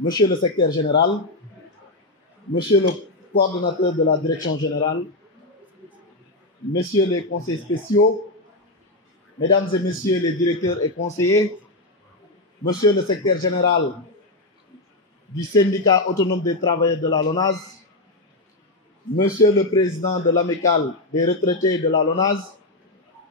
Monsieur le secrétaire général, Monsieur le coordonnateur de la direction générale, Messieurs les conseillers spéciaux, Mesdames et Messieurs les directeurs et conseillers, Monsieur le secrétaire général du syndicat autonome des travailleurs de la LONASE, Monsieur le président de l'amicale des retraités de la LONASE,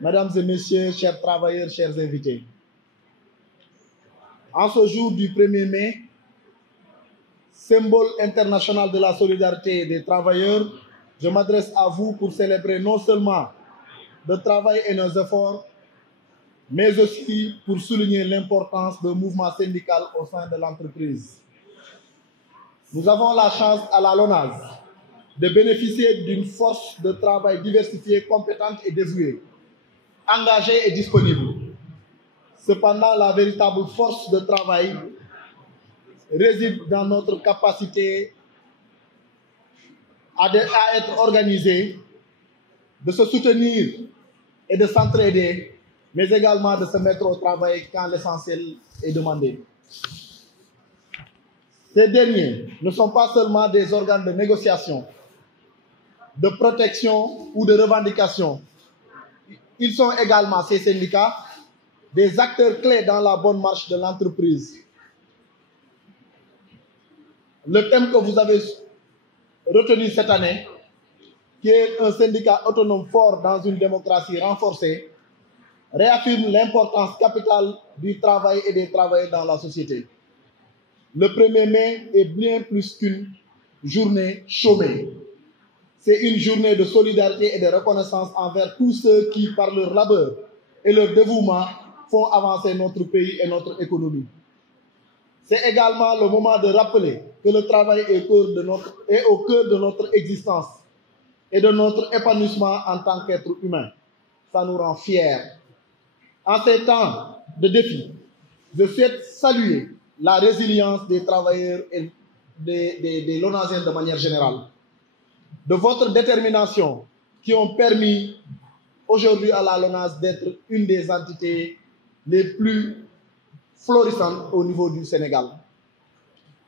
Mesdames et Messieurs, chers travailleurs, chers invités. En ce jour du 1er mai, symbole international de la solidarité des travailleurs, je m'adresse à vous pour célébrer non seulement le travail et nos efforts, mais aussi pour souligner l'importance d'un mouvement syndical au sein de l'entreprise. Nous avons la chance à la LONASE de bénéficier d'une force de travail diversifiée, compétente et dévouée, engagée et disponible. Cependant, la véritable force de travail réside dans notre capacité à être organisés, de se soutenir et de s'entraider, mais également de se mettre au travail quand l'essentiel est demandé. Ces derniers ne sont pas seulement des organes de négociation, de protection ou de revendication. Ils sont également, ces syndicats, des acteurs clés dans la bonne marche de l'entreprise. Le thème que vous avez retenu cette année, qui est un syndicat autonome fort dans une démocratie renforcée, réaffirme l'importance capitale du travail et des travailleurs dans la société. Le 1er mai est bien plus qu'une journée chômée. C'est une journée de solidarité et de reconnaissance envers tous ceux qui, par leur labeur et leur dévouement, font avancer notre pays et notre économie. C'est également le moment de rappeler que le travail est au cœur de notre existence et de notre épanouissement en tant qu'être humain. Ça nous rend fiers. En ces temps de défi, je souhaite saluer la résilience des travailleurs et des LONASiens de manière générale, de votre détermination qui ont permis aujourd'hui à la LONASE d'être une des entités les plus florissantes au niveau du Sénégal.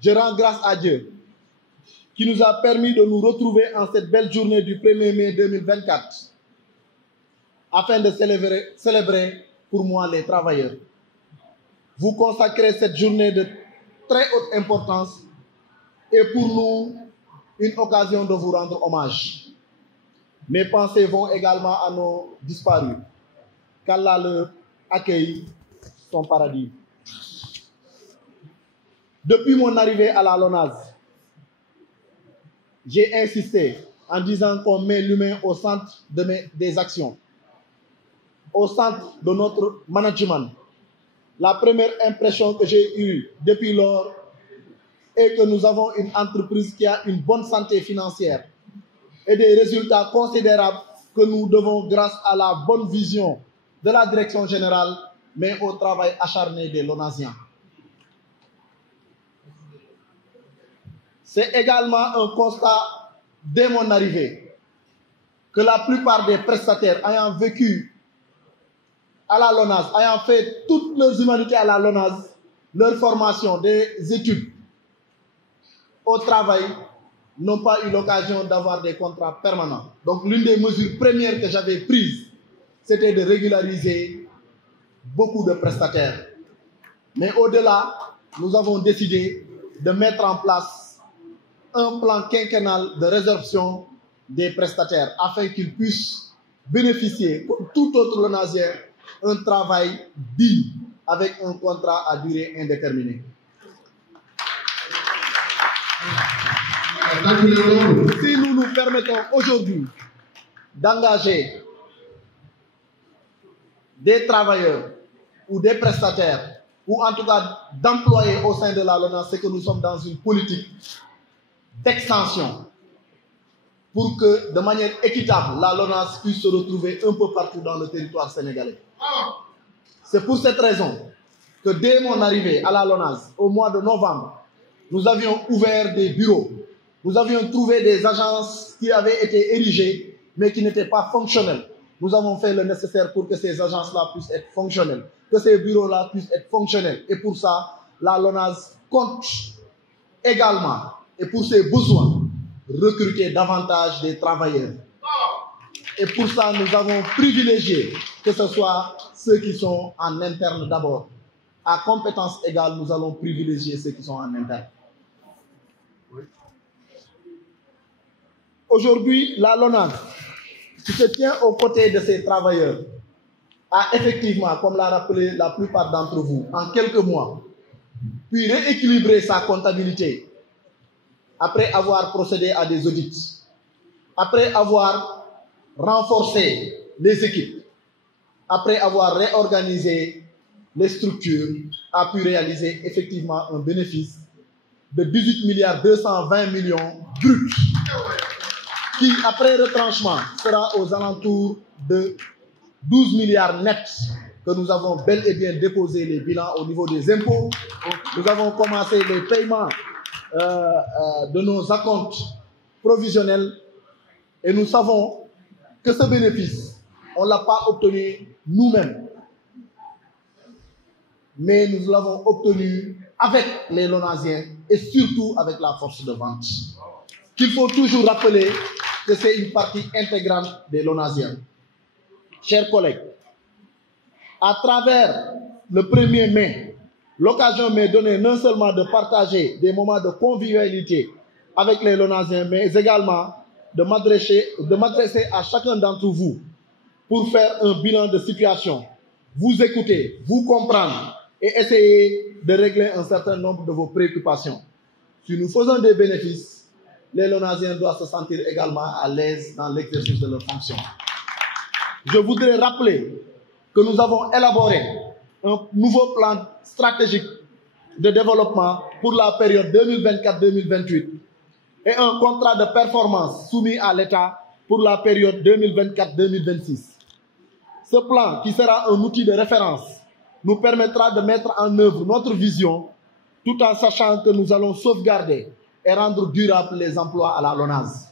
Je rends grâce à Dieu qui nous a permis de nous retrouver en cette belle journée du 1er mai 2024 afin de célébrer pour moi les travailleurs. Vous consacrez cette journée de très haute importance et pour nous une occasion de vous rendre hommage. Mes pensées vont également à nos disparus. Qu'Allah leur accueille son paradis. Depuis mon arrivée à la LONASE, j'ai insisté en disant qu'on met l'humain au centre des actions, au centre de notre management. La première impression que j'ai eue depuis lors est que nous avons une entreprise qui a une bonne santé financière et des résultats considérables que nous devons grâce à la bonne vision de la direction générale, mais au travail acharné des LONASiens. C'est également un constat dès mon arrivée que la plupart des prestataires ayant vécu à la LONASE, ayant fait toutes leurs humanités à la LONASE, leur formation, des études au travail, n'ont pas eu l'occasion d'avoir des contrats permanents. Donc l'une des mesures premières que j'avais prises, c'était de régulariser beaucoup de prestataires. Mais au-delà, nous avons décidé de mettre en place un plan quinquennal de résorption des prestataires afin qu'ils puissent bénéficier, comme tout autre LONASien, un travail digne avec un contrat à durée indéterminée. Si nous nous permettons aujourd'hui d'engager des travailleurs ou des prestataires, ou en tout cas d'employés au sein de la LONASE, c'est que nous sommes dans une politique d'extension pour que, de manière équitable, la LONASE puisse se retrouver un peu partout dans le territoire sénégalais. C'est pour cette raison que dès mon arrivée à la LONASE, au mois de novembre, nous avions ouvert des bureaux. Nous avions trouvé des agences qui avaient été érigées, mais qui n'étaient pas fonctionnelles. Nous avons fait le nécessaire pour que ces agences-là puissent être fonctionnelles, que ces bureaux-là puissent être fonctionnels. Et pour ça, la LONASE compte également, et pour ses besoins, recruter davantage des travailleurs. Et pour ça, nous avons privilégié que ce soit ceux qui sont en interne d'abord. À compétences égales, nous allons privilégier ceux qui sont en interne. Aujourd'hui, la LONASE, qui se tient aux côtés de ces travailleurs, a effectivement, comme l'a rappelé la plupart d'entre vous, en quelques mois, puis rééquilibrer sa comptabilité après avoir procédé à des audits, après avoir renforcé les équipes, après avoir réorganisé les structures, a pu réaliser effectivement un bénéfice de 18 milliards 220 millions bruts, qui, après retranchement, sera aux alentours de 12 milliards nets que nous avons bel et bien déposé les bilans au niveau des impôts. Nous avons commencé les paiements de nos acomptes provisionnels et nous savons que ce bénéfice, on ne l'a pas obtenu nous-mêmes, mais nous l'avons obtenu avec les Lonasiens et surtout avec la force de vente. Qu'il faut toujours rappeler que c'est une partie intégrante des Lonasiens. Chers collègues, à travers le 1er mai, l'occasion m'est donnée non seulement de partager des moments de convivialité avec les Lonasiens, mais également de m'adresser à chacun d'entre vous pour faire un bilan de situation, vous écouter, vous comprendre et essayer de régler un certain nombre de vos préoccupations. Si nous faisons des bénéfices, les Lonasiens doivent se sentir également à l'aise dans l'exercice de leurs fonctions. Je voudrais rappeler que nous avons élaboré un nouveau plan stratégique de développement pour la période 2024-2028 et un contrat de performance soumis à l'État pour la période 2024-2026. Ce plan, qui sera un outil de référence, nous permettra de mettre en œuvre notre vision tout en sachant que nous allons sauvegarder et rendre durables les emplois à la LONASE.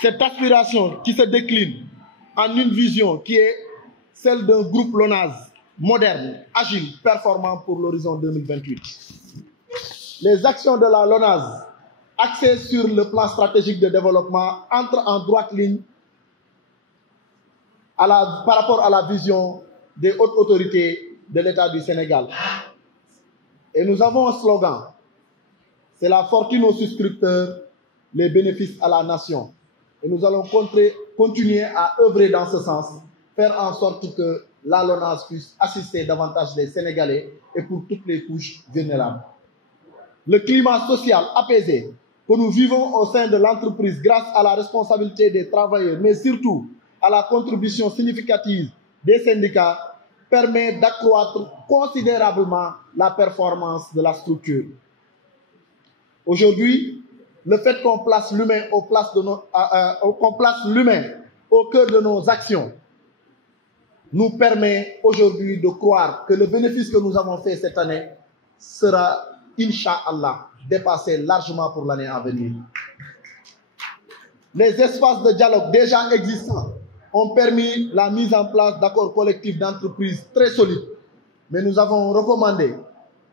Cette aspiration qui se décline en une vision qui est celle d'un groupe LONASE moderne, agile, performant pour l'horizon 2028. Les actions de la LONASE axées sur le plan stratégique de développement entrent en droite ligne par rapport à la vision des hautes autorités de l'État du Sénégal. Et nous avons un slogan, c'est la fortune aux souscripteurs, les bénéfices à la nation. Et nous allons continuer à œuvrer dans ce sens, faire en sorte que la LONASE puisse assister davantage les Sénégalais et pour toutes les couches vulnérables. Le climat social apaisé que nous vivons au sein de l'entreprise grâce à la responsabilité des travailleurs, mais surtout à la contribution significative des syndicats, permet d'accroître considérablement la performance de la structure. Aujourd'hui, le fait qu'on place l'humain au cœur de nos actions nous permet aujourd'hui de croire que le bénéfice que nous avons fait cette année sera, Inch'Allah, dépassé largement pour l'année à venir. Les espaces de dialogue déjà existants ont permis la mise en place d'accords collectifs d'entreprise très solides, mais nous avons recommandé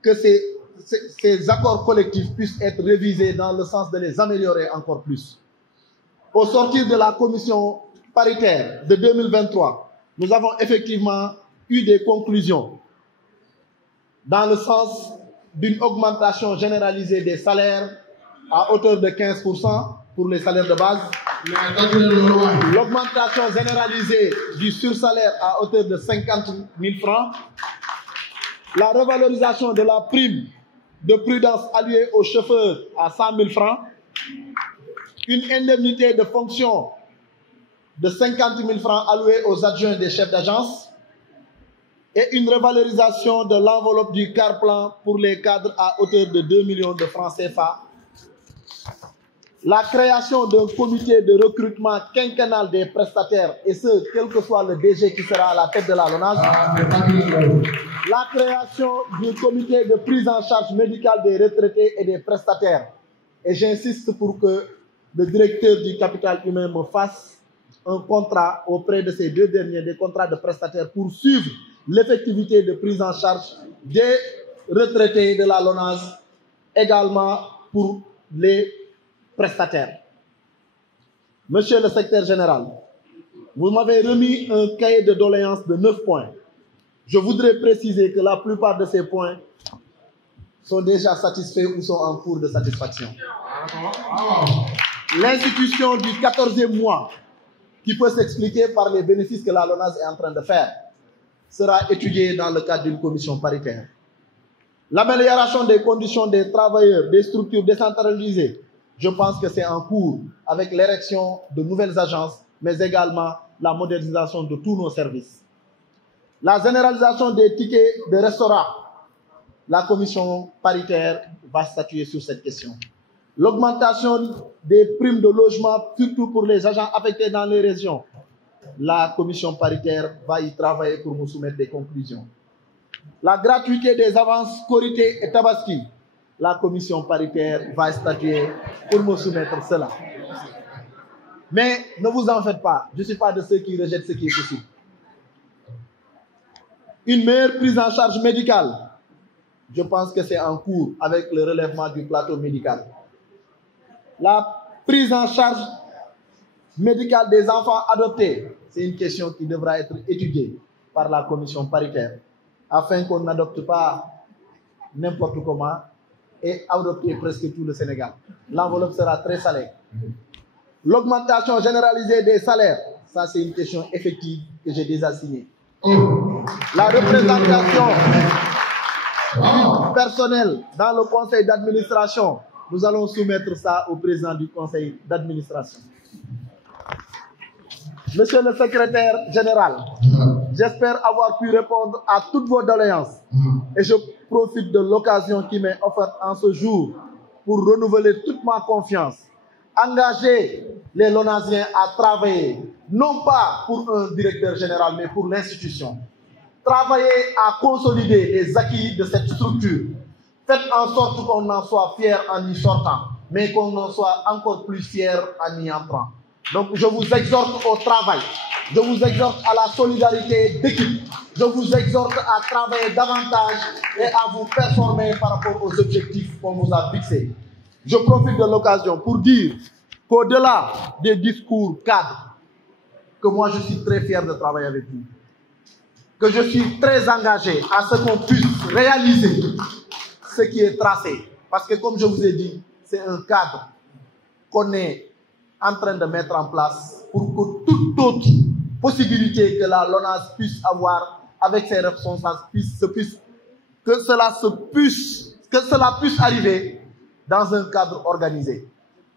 que ces accords collectifs puissent être révisés dans le sens de les améliorer encore plus. Au sortir de la commission paritaire de 2023, nous avons effectivement eu des conclusions dans le sens d'une augmentation généralisée des salaires à hauteur de 15% pour les salaires de base, l'augmentation généralisée du sursalaire à hauteur de 50 000 francs, la revalorisation de la prime de prudence allouée aux chauffeurs à 100 000 francs, une indemnité de fonction de 50 000 francs allouée aux adjoints des chefs d'agence et une revalorisation de l'enveloppe du CAR-Plan pour les cadres à hauteur de 2 millions de francs CFA. La création d'un comité de recrutement quinquennal des prestataires, et ce, quel que soit le DG qui sera à la tête de la LONASE. La création du comité de prise en charge médicale des retraités et des prestataires. Et j'insiste pour que le directeur du capital humain me fasse un contrat auprès de ces deux derniers, des contrats de prestataires pour suivre l'effectivité de prise en charge des retraités de la LONASE, également pour les prestataires. Monsieur le secrétaire général, vous m'avez remis un cahier de doléances de 9 points. Je voudrais préciser que la plupart de ces points sont déjà satisfaits ou sont en cours de satisfaction. L'institution du 14e mois, qui peut s'expliquer par les bénéfices que la LONASE est en train de faire, sera étudiée dans le cadre d'une commission paritaire. L'amélioration des conditions des travailleurs des structures décentralisées, je pense que c'est en cours avec l'érection de nouvelles agences, mais également la modernisation de tous nos services. La généralisation des tickets de restaurant, la commission paritaire va statuer sur cette question. L'augmentation des primes de logement, surtout pour les agents affectés dans les régions, la commission paritaire va y travailler pour nous soumettre des conclusions. La gratuité des avances Korité et Tabaski, la commission paritaire va statuer pour me soumettre cela. Mais ne vous en faites pas, je ne suis pas de ceux qui rejettent ce qui est possible. Une meilleure prise en charge médicale, je pense que c'est en cours avec le relèvement du plateau médical. La prise en charge médicale des enfants adoptés, c'est une question qui devra être étudiée par la commission paritaire afin qu'on n'adopte pas n'importe comment et adopter presque tout le Sénégal. L'enveloppe sera très salée. L'augmentation généralisée des salaires, ça c'est une question effective que j'ai déjà signée. La représentation du personnel dans le conseil d'administration, nous allons soumettre ça au président du conseil d'administration. Monsieur le secrétaire général, j'espère avoir pu répondre à toutes vos doléances et je profite de l'occasion qui m'est offerte en ce jour pour renouveler toute ma confiance. Engager les Lonasiens à travailler, non pas pour un directeur général, mais pour l'institution. Travailler à consolider les acquis de cette structure. Faites en sorte qu'on en soit fier en y sortant, mais qu'on en soit encore plus fier en y entrant. Donc je vous exhorte au travail, je vous exhorte à la solidarité d'équipe, je vous exhorte à travailler davantage et à vous performer par rapport aux objectifs qu'on vous a fixés. Je profite de l'occasion pour dire qu'au-delà des discours cadres, que moi je suis très fier de travailler avec vous, que je suis très engagé à ce qu'on puisse réaliser ce qui est tracé. Parce que comme je vous ai dit, c'est un cadre qu'on est en train de mettre en place pour que toute autre possibilité que la LONASE puisse avoir avec ses responsables que cela puisse arriver dans un cadre organisé.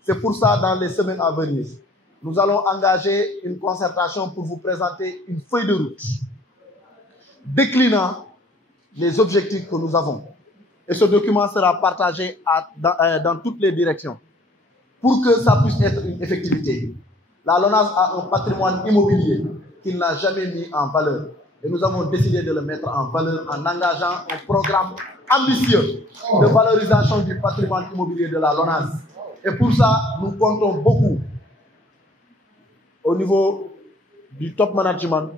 C'est pour ça, dans les semaines à venir, nous allons engager une concertation pour vous présenter une feuille de route déclinant les objectifs que nous avons. Et ce document sera partagé dans toutes les directions pour que ça puisse être une effectivité. La LONASE a un patrimoine immobilier qu'il n'a jamais mis en valeur. Et nous avons décidé de le mettre en valeur en engageant un programme ambitieux de valorisation du patrimoine immobilier de la LONASE. Et pour ça, nous comptons beaucoup au niveau du top management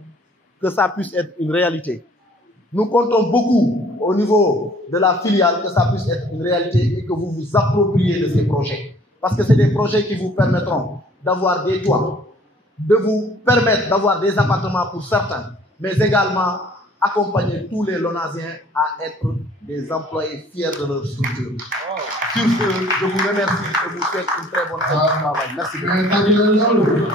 que ça puisse être une réalité. Nous comptons beaucoup au niveau de la filiale que ça puisse être une réalité et que vous vous appropriez de ces projets. Parce que c'est des projets qui vous permettront d'avoir des toits, de vous permettre d'avoir des appartements pour certains, mais également accompagner tous les Lonasiens à être des employés fiers de leur structure. Sur ce, je vous remercie et vous souhaite une très bonne fête de travail. Merci beaucoup.